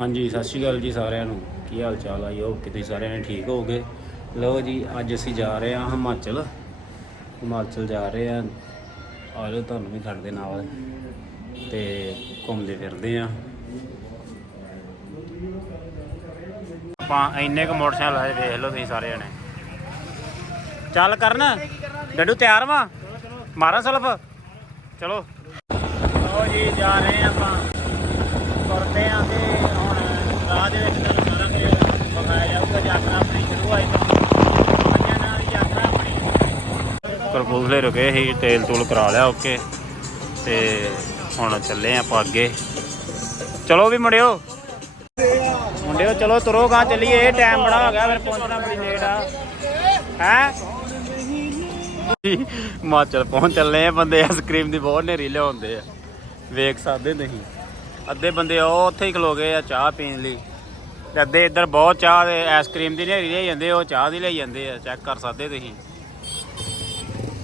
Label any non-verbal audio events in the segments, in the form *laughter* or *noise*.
ਹਾਂਜੀ, ਸਤਿ ਸ਼੍ਰੀ ਅਕਾਲ ਜੀ ਸਾਰਿਆਂ ਨੂੰ। ਕੀ ਹਾਲ ਚਾਲ ਆ ਕਿ ਤੁਸੀਂ ਸਾਰਿਆਂ ਨੇ ਠੀਕ ਹੋਗੇ ਲਓ ਜੀ, ਅੱਜ ਅਸੀਂ ਜਾ ਰਹੇ ਹਾਂ ਹਿਮਾਚਲ। ਹਿਮਾਚਲ ਜਾ ਰਹੇ ਹਾਂ। ਆ ਜਾਓ, ਤੁਹਾਨੂੰ ਵੀ ਸਾਡੇ ਨਾਲ। ਤੇ ਘੁੰਮਦੇ ਫਿਰਦੇ ਆ ਆਪਾਂ ਇੰਨੇ ਕੁ ਮੋਟਰਸਾਈਕਲ ਆਏ ਵੇਖ ਲਓ ਤੁਸੀਂ ਸਾਰਿਆਂ ਨੇ। ਚੱਲ ਕਰਨ। ਡੱਡੂ, ਤਿਆਰ ਵਾ? ਮਾਰਾਂ ਸਲਫ? ਚਲੋ। ਲਓ ਜੀ, ਜਾ ਰਹੇ ਆਪਾਂ। ਤੁਰਦੇ ਆ ਤੇ ਦੇ ਵਿੱਚ ਤੁਹਾਨੂੰ ਸਾਰਾ ਕੁਝ ਵਿਖਾਇਆ ਜਾਊਗਾ ਯਾਤਰਾ ਆਪਣੀ ਸ਼ੁਰੂ ਹੋਈ ਪੰਜਾਂ ਨਾਲ ਯਾਤਰਾ ਆਪਣੀ ਕਰਪੂਰਥਲੇ ਰੁਕੇ ਸੀ, ਤੇਲ ਤੂਲ ਕਰਾ ਲਿਆ ਓਕੇ। ਤੇ ਹੁਣ ਚੱਲੇ ਆਪਾਂ ਅੱਗੇ। ਚਲੋ ਵੀ ਮੁੰਡਿਓ। ਮੁੰਡਿਓ, ਚਲੋ ਤੁਰੋ ਗਾਂ ਚੱਲੀਏ। ਟਾਈਮ ਬੜਾ ਹੋ ਗਿਆ, ਫਿਰ ਪਹੁੰਚਣਾ ਬੜੀ ਲੇਟ ਆ। ਹੈ? ਹਿਮਾਚਲ ਪਹੁੰਚ ਚੱਲੇ ਆ ਬੰਦੇ ਆਈਸਕ੍ਰੀਮ ਦੀ ਬਹੁਤ ਨੇਰੀ ਲਿਆਉਂਦੇ ਆ। ਵੇਖ ਸਕਦੇ ਨਹੀਂ ਅੱਧੇ ਬੰਦੇ ਉਹ ਉੱਥੇ ਹੀ ਖਲੋ ਗਏ ਆ ਚਾਹ ਪੀਣ ਲਈ। ਤੇ ਅੱਧੇ ਇੱਧਰ ਬਹੁਤ ਚਾਹ ਤੇ ਆਈਸਕ੍ਰੀਮ ਦੀ ਨੇਰੀ ਲਈ ਜਾਂਦੇ ਉਹ ਚਾਹ ਦੀ ਲਈ ਜਾਂਦੇ ਆ ਚੈੱਕ ਕਰ ਸਕਦੇ ਤੁਸੀਂ।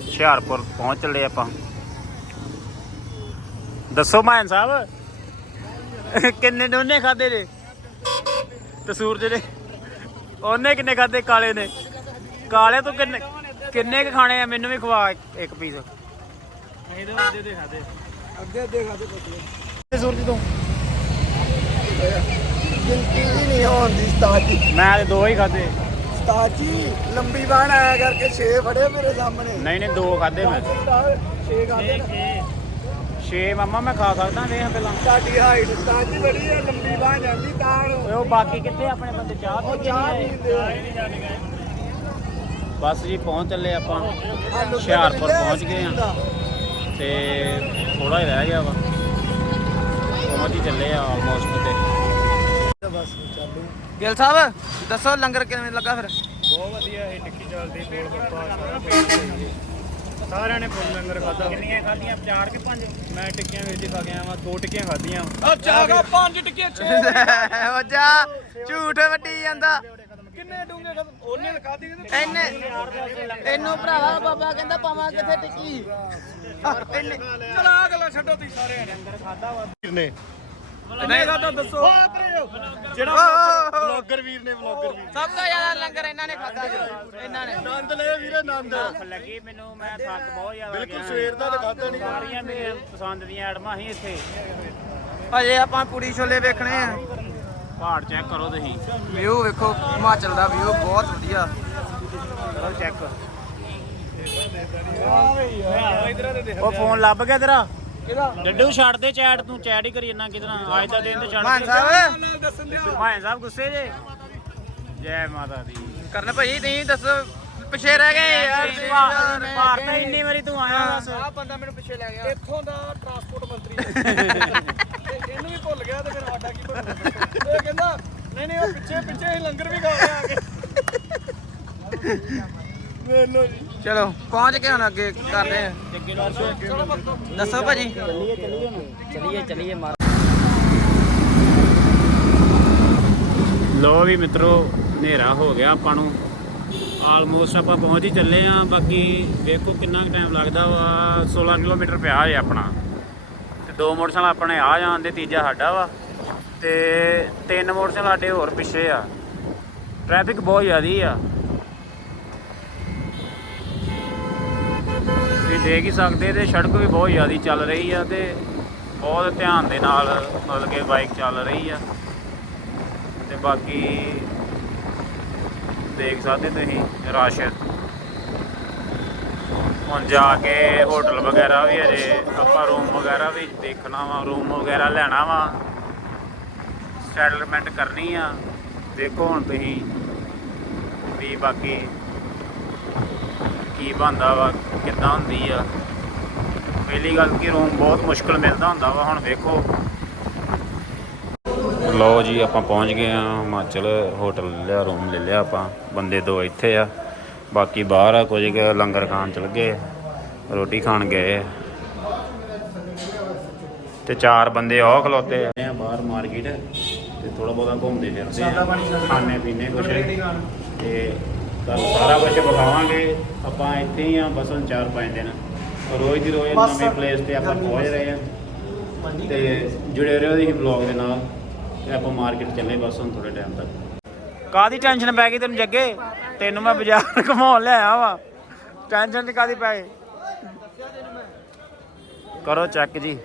ਹੁਸ਼ਿਆਰਪੁਰ ਪਹੁੰਚ ਚੱਲੇ ਆਪਾਂ। ਦੱਸੋ ਮਾਨ ਸਾਹਿਬ ਕਿੰਨੇ ਡੋਨੇ ਖਾਦੇ ਨੇ? ਤੇ ਸੂਰਜ ਨੇ ਉਹਨੇ ਕਿੰਨੇ ਖਾਦੇ ਕਾਲੇ ਨੇ? ਕਾਲੇ ਤੋਂ ਕਿੰਨੇ ਕਿੰਨੇ ਕ ਖਾਣੇ ਆ? ਮੈਨੂੰ ਵੀ ਖਵਾ ਇੱਕ- ਪੀਸ ਇਹਦੇ ਅੱਧੇ ਦੇ ਖਾਦੇ ਅੱਗੇ ਅੱਗੇ ਖਾਦੇ ਸੂਰਜ ਤੋਂ? ਗਿਣਤੀ ਵੀ ਨਹੀਂ ਹੋਉਂਦੀ ਉਸਤਾਦ ਜੀ ਮੈਂ ਤੇ ਦੋ ਹੀ ਖਾਦੇ ਉਸਤਾਦ ਜੀ ਲੰਬੀ ਬਾਣ ਆਇਆ ਕਰਕੇ 6 ਫੜੇ ਮੇਰੇ ਸਾਹਮਣੇ। ਨਹੀਂ ਨਹੀਂ ਦੋ ਖਾਦੇ ਮੈਂ। ਉਸਤਾਦ 6 ਖਾਦੇ ਨਾ। ਛੇ ਮਾਮਾ ਮੈਂ ਖਾ ਸਕਦਾ ਵੇਖ ਪਹਿਲਾਂ। ਤੁਹਾਡੀ ਹਾਈਟ ਉਸਤਾਦ ਜੀ ਬੜੀ ਹੈ ਲੰਬੀ ਬਾਣ ਜਾਂਦੀ ਤਾਂ ਓਏ ਉਹ ਬਾਕੀ ਕਿੱਥੇ ਆਪਣੇ ਬੰਦੇ? ਚਾਹ ਪੀ ਚਾਹ ਕੇ ਪੀਂਦੇ। ਆ। ਬਸ ਜੀ ਪਹੁੰਚ ਚੱਲੇ ਆਪਾਂ। ਹੁਸ਼ਿਆਰਪੁਰ ਪਹੁੰਚ ਗਏ ਆ। ਤੇ ਥੋੜਾ ਹੀ ਰਹਿ ਗਿਆ ਵਾ। ਪਹੁੰਚ ਹੀ ਚੱਲੇ ਆ ਆਲਮੋਸਟ ਤੇ। ਗਿਲ ਸਾਹਿਬ ਦੱਸੋ ਲੰਗਰ ਕਿਵੇਂ ਲੱਗਾ ਫਿਰ? ਬਹੁਤ ਵਧੀਆ ਇਹ ਟਿੱਕੀ ਚੱਲਦੀ ਗੋਲ ਗੱਪਾ ਸਾਰਾ। ਸਾਰਿਆਂ ਨੇ ਫੁੱਲ ਲੰਗਰ ਖਾਦਾ ਕਿੰਨੀਆਂ ਖਾਧੀਆਂ? ਚਾਰ ਕਿ ਪੰਜ? ਮੈਂ ਟਿੱਕੀਆਂ ਵੀਰ ਜੀ ਖਾ ਕੇ ਆਇਆ ਵਾਂ ਦੋ ਟਿੱਕੀਆਂ ਖਾਧੀਆਂ। ਚਾਗਾ ਪੰਜ ਟਿੱਕੇ ਹੋ ਜਾ ਝੂਠ ਵੱਟੀ ਜਾਂਦਾ। ਕਿੰਨੇ ਡੂੰਗੇ ਉਹਨੇ ਤਾਂ ਖਾਦੀ ਇਹਨੇ ਇਹਨੂੰ ਭਰਾਵਾ ਬਾਬਾ ਕਹਿੰਦਾ ਪਾਵਾਂ ਕਿੱਥੇ ਟਿੱਕੀ? ਇਹਨੇ ਚਲਾ ਗੱਲਾਂ ਛੱਡੋ ਤੁਸੀਂ ਸਾਰੇ ਵੀਰ ਨੇ। ਨਹੀਂ ਖਾਦਾ ਦੱਸੋ? ਜਿਹੜਾ ਓਹ। ਵਲੌਗਰ ਵੀਰ ਨੇ ਵਲੌਗਰ ਵੀਰ। ਸਭ ਤੋਂ ਜ਼ਿਆਦਾ ਲੰਗਰ ਇਹਨਾਂ ਨੇ ਖਾਦਾ ਇਹਨਾਂ ਨੇ। ਆਨੰਦ ਲੈ ਵੀਰੇ ਆਨੰਦ। ਲੱਗੀ ਮੈਨੂੰ ਮੈਂ ਥੱਕ ਬਹੁਤ ਜ਼ਿਆਦਾ ਬਿਲਕੁਲ ਗਿਆ। ਸਵੇਰ ਦਾ ਤਾਂ ਖਾਦਾ ਨਹੀਂ ਸਾਰੀਆਂ ਮੇਰੀਆਂ ਪਸੰਦ ਦੀਆਂ ਐਡਮਾਂ ਸੀ ਇੱਥੇ। ਹਜੇ ਆਪਾਂ ਪੂੜੀ ਛੋਲੇ ਵੇਖਣੇ ਆ। ਪਹਾੜ ਚੈੱਕ ਕਰੋ ਤੁਸੀਂ। ਵਿਊ ਵੇਖੋ ਹਿਮਾਚਲ ਦਾ ਵਿਊ ਬਹੁਤ ਵਧੀਆ। ਕਰੋ ਚੈੱਕ ਇਧਰ ਦੇ ਦੇਖ। ਉਹ ਫੋਨ ਲੱਭ ਗਿਆ ਤੇਰਾ? ਡੱਡੂ ਛੱਡ ਦੇ ਚੈਟ ਤੂੰ ਚੈਟ ਹੀ ਕਰੀ ਜੰਨਾ ਕਿਦਣਾ ਅੱਜ ਦਾ ਦਿਨ ਤੇ ਛੱਡ ਮਾਨ। ਸਾਹਿਬ। ਭਾਈ ਸਾਹਿਬ ਗੁੱਸੇ ਜੇ। ਜੈ ਮਾਤਾ ਦੀ। ਕਰਨ ਭਾਈ ਤੁਸੀਂ ਦੱਸੋ ਪਿੱਛੇ ਰਹਿ ਗਏ ਯਾਰ। ਭਾਰਤ ਤਾਂ ਇੰਨੀ ਵਾਰੀ ਤੂੰ ਆਇਆ ਦੱਸ। ਆ ਬੰਦਾ ਮੈਨੂੰ ਪਿੱਛੇ ਲੈ ਗਿਆ। ਇੱਥੋਂ ਦਾ ਟਰਾਂਸਪੋਰਟ ਮੰਤਰੀ। *laughs* ਇਹਨੂੰ ਵੀ ਭੁੱਲ ਗਿਆ ਤੇ ਫਿਰ ਸਾਡਾ ਕੀ ਬਣੂਗਾ ਇਹ ਕਹਿੰਦਾ ਨਹੀਂ ਨਹੀਂ ਉਹ ਪਿੱਛੇ ਪਿੱਛੇ ਹੀ ਲੰਗਰ ਵੀ ਖਾ ਲਿਆ ਆ ਕੇ ਜੀ। ਚਲੋ ਪਹੁੰਚ ਕੇ ਹੁਣ ਅੱਗੇ ਕਰਦੇ ਆ। ਦੱਸੋ ਭਾਜੀ। ਚੱਲੀਏ ਚੱਲੀਏ ਚੱਲੀਏ ਚੱਲੀਏ ਮਾਰ ਲੋ ਵੀ ਮਿੱਤਰੋ ਹਨੇਰਾ ਹੋ ਗਿਆ ਆਪਾਂ ਨੂੰ। ਆਲਮੋਸਟ ਆਪਾਂ ਪਹੁੰਚ ਹੀ ਚੱਲੇ ਆਂ ਬਾਕੀ ਵੇਖੋ ਕਿੰਨਾ ਟਾਈਮ ਲੱਗਦਾ ਵਾ। 16 ਕਿਲੋਮੀਟਰ ਪਿਆ ਹੈ ਆਪਣਾ। ਤੇ ਦੋ ਮੋਟਰਸਾਈਕਲ ਆਪਣੇ ਆ ਜਾਣ ਦੇ ਤੀਜਾ ਸਾਡਾ ਵਾ। ਤੇ ਤਿੰਨ ਮੋਟਰਸਾਈਕਲ ਸਾਡੇ ਹੋਰ ਪਿੱਛੇ ਆ। ਟ੍ਰੈਫਿਕ ਬਹੁਤ ਜ਼ਿਆਦੀ ਆ। ਦੇਖ ਹੀ ਸਕਦੇ ਤੇ ਸੜਕ ਵੀ ਬਹੁਤ ਜ਼ਿਆਦਾ ਚੱਲ ਰਹੀ ਆ ਤੇ ਬਹੁਤ ਧਿਆਨ ਦੇ ਨਾਲ ਮਤਲਬ ਕਿ ਬਾਈਕ ਚੱਲ ਰਹੀ ਆ। ਤੇ ਬਾਕੀ ਦੇਖ ਸਕਦੇ ਤੁਸੀਂ ਰਸ਼। ਹੁਣ ਜਾ ਕੇ ਹੋਟਲ ਵਗੈਰਾ ਵੀ ਅਜੇ ਆਪਾਂ ਰੂਮ ਵਗੈਰਾ ਵੀ ਦੇਖਣਾ ਵਾ ਰੂਮ ਵਗੈਰਾ ਲੈਣਾ ਵਾ। ਸੈਟਲਮੈਂਟ ਕਰਨੀ ਆ। ਦੇਖੋ ਹੁਣ ਤੁਸੀਂ ਵੀ ਬਾਕੀ ਕੀ ਬੰਦਾ ਵਾ, ਕਿੱਦਾਂ ਹੁੰਦੀ ਆ। ਪਹਿਲੀ ਗੱਲ ਕਿ ਰੂਮ ਬਹੁਤ ਮੁਸ਼ਕਲ ਮਿਲਦਾ ਹੁੰਦਾ ਵਾ, ਹੁਣ ਵੇਖੋ। ਲਓ ਜੀ, ਆਪਾਂ ਪਹੁੰਚ ਗਏ ਆ ਹਿਮਾਚਲ ਹੋਟਲ ਲਿਆ, ਰੂਮ ਲੈ ਲਿਆ ਆਪਾਂ। ਬੰਦੇ ਦੋ ਇੱਥੇ ਆ, ਬਾਕੀ ਬਾਹਰ ਆ, ਕੁਝ ਲੰਗਰ ਖਾਣ ਚਲ ਗਏ, ਰੋਟੀ ਖਾਣ ਗਏ। ਤੇ ਚਾਰ ਬੰਦੇ ਉਹ ਖਲੋਤੇ ਆ। ਬਾਹਰ ਮਾਰਕੀਟ, ਤੇ ਥੋੜਾ ਬਹੁਤਾ ਘੁੰਮਦੇ ਫਿਰਦੇ ਆ, ਖਾਣੇ ਪੀਣੇ ਕੁਛ। ਤੇ ਤੁਹਾਨੂੰ ਸਾਰਾ ਕੁਝ ਵਿਖਾਵਾਂਗੇ। ਆਪਾਂ ਇੱਥੇ ਹੀ ਆ ਬਸ ਹੁਣ 4-5 ਦਿਨ। ਰੋਜ਼ ਦੀ ਰੋਜ਼ ਬਸ। ਨਵੇਂ ਪਲੇਸ ਤੇ ਆਪਾਂ ਪਹੁੰਚ ਰਹੇ ਆ ਤੇ ਜੁੜੇ ਰਹੋ ਤੁਸੀਂ ਵਲੌਗ ਦੇ ਨਾਲ। ਤੇ ਆਪਾਂ ਮਾਰਕੀਟ ਚੱਲੇ ਬਸ ਹੁਣ ਥੋੜੇ ਟਾਈਮ ਤੱਕ। ਕਾਦੀ ਟੈਨਸ਼ਨ ਪੈ ਗਈ ਤੈਨੂੰ ਜੱਗੇ? ਤੈਨੂੰ ਮੈਂ ਬਾਜ਼ਾਰ ਘਮਾਉਣ ਲਿਆਇਆ ਵਾ। ਟੈਨਸ਼ਨ ਨਹੀਂ ਕਾਦੀ ਪੈ ਗਈ? ਕਰੋ ਚੈੱਕ ਜੀ।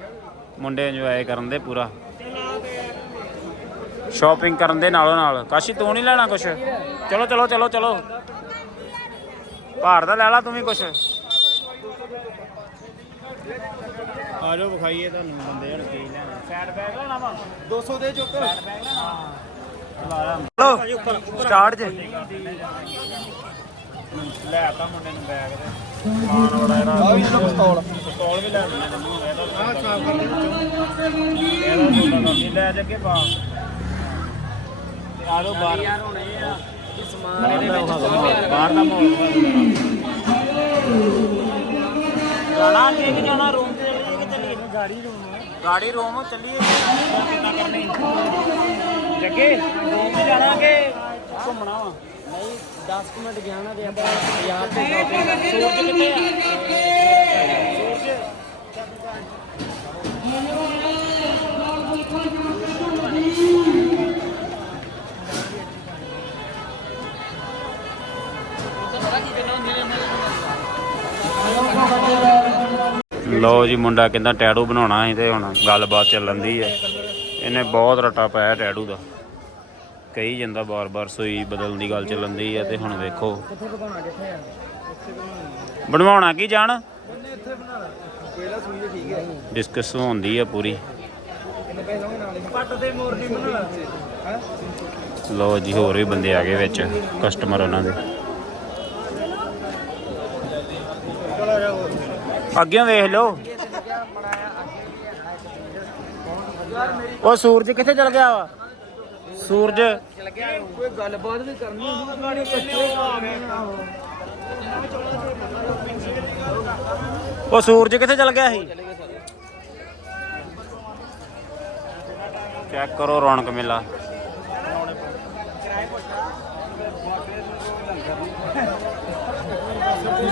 ਮੁੰਡੇ ਇੰਜੋਏ ਕਰਨ ਦੇ ਪੂਰਾ। ਸ਼ਾਪਿੰਗ ਕਰਨ ਦੇ ਨਾਲੋਂ ਨਾਲ। ਕਾਸ਼ੀ ਤੂੰ ਨਹੀਂ ਲੈਣਾ ਕੁਛ? ਚਲੋ ਚਲੋ ਚਲੋ ਚਲੋ। ਭਾਰ ਦਾ ਲੈ ਲਾ ਤੂੰ ਵੀ ਕੁਛ। ਆ ਜਾਓ ਵਿਖਾਈਏ ਤੁਹਾਨੂੰ ਬੰਦੇ ਜਣ ਕੀ ਲੈਣਾ। ਸਾਈਡ ਬੈਗ ਲੈਣਾ ਵਾ। 200 ਦੇ ਚੁੱਕ। ਚਲੋ ਸਟਾਰਟ ਜੇ ਲੈ ਤਾ ਮੁੰਡੇ ਨੂੰ ਬੈਗ ਤੇ। ਖਾਣ ਵਾਲਾ ਇਹਦਾ ਆ ਵੀ ਇਹਦਾ ਪਿਸਤੌਲ। ਪਿਸਤੌਲ ਵੀ ਲੈ ਨੇ ਇਹਦਾ ਆਹ ਸਾਫ਼ ਕਰ ਇਹਦਾ ਸੋਡਾ ਕਾਫੀ ਲੈ ਜੱਗੇ ਪਾ ਤੇ ਆ ਲੋ ਬਾਹਰ। ਸਮਾਨ ਇਹਦੇ ਵਿੱਚ ਬਾਹਰ ਦਾ ਮਾਹੌਲ ਜਾਣਾ ਅੱਗੇ ਕਿ ਜਾਣਾ ਰੂਮ ਤੇ ਚੱਲੀਏ ਕਿ ਚੱਲੀਏ? ਗਾੜੀ ਰੂਮ ਗਾੜੀ ਰੂਮ ਚੱਲੀਏ ਕਿੱਦਾਂ ਕਰਨੀ ਜੱਗੇ ਰੂਮ ਤੇ ਜਾਣਾ ਕਿ ਘੁੰਮਣਾ ਵਾ? ਨਹੀਂ 10 ਮਿੰਟ ਗਿਆ ਨਾ ਤੇ ਆਪਾਂ ਬਾਜ਼ਾਰ ਤੇ ਸੂਰਜ ਕਿੱਥੇ ਆ? ਸੂਰਜ। ਲੋ ਜੀ, ਮੁੰਡਾ ਕਹਿੰਦਾ ਟੈਟੂ ਬਣਾਉਣਾ ਸੀ ਤੇ ਹੁਣ ਗੱਲਬਾਤ ਚੱਲਣ ਦੀ ਹੈ ਇਹਨੇ ਬਹੁਤ ਰਟਾ ਪਾਇਆ ਟੈਟੂ ਦਾ। ਕਹੀ ਜਾਂਦਾ ਬਾਰ-ਬਾਰ ਸੂਈ ਬਦਲਣ ਦੀ ਗੱਲ ਚੱਲਣ ਦੀ ਹੈ ਤੇ ਹੁਣ ਵੇਖੋ। ਬਣਵਾਉਣਾ ਕੀ ਜਾਣ? ਪਹਿਲਾ ਸੂਈ ਠੀਕ ਡਿਸਕਸ ਹੁੰਦੀ ਆ ਪੂਰੀ। ਕਿੰਨੇ ਲੋ ਜੀ, ਹੋਰ ਵੀ ਬੰਦੇ ਆ ਗਏ ਵਿੱਚ ਕਸਟਮਰ ਉਹਨਾਂ ਦੇ। ਅੱਗੇ ਵੇਖ ਲਓ। ਉਹ ਸੂਰਜ ਕਿੱਥੇ ਚਲ ਗਿਆ ਵਾ? ਸੂਰਜ। ਕੋਈ ਗੱਲਬਾਤ ਵੀ ਕਰਨੀ ਹੁੰਦੀ ਉਹ ਸੂਰਜ ਕਿੱਥੇ ਚਲ ਗਿਆ ਸੀ? ਚੈੱਕ ਕਰੋ ਰੌਣਕ ਮੇਲਾ।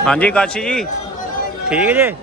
ਹਾਂਜੀ ਕਾਸ਼ੀ ਜੀ। ਠੀਕ ਜੇ?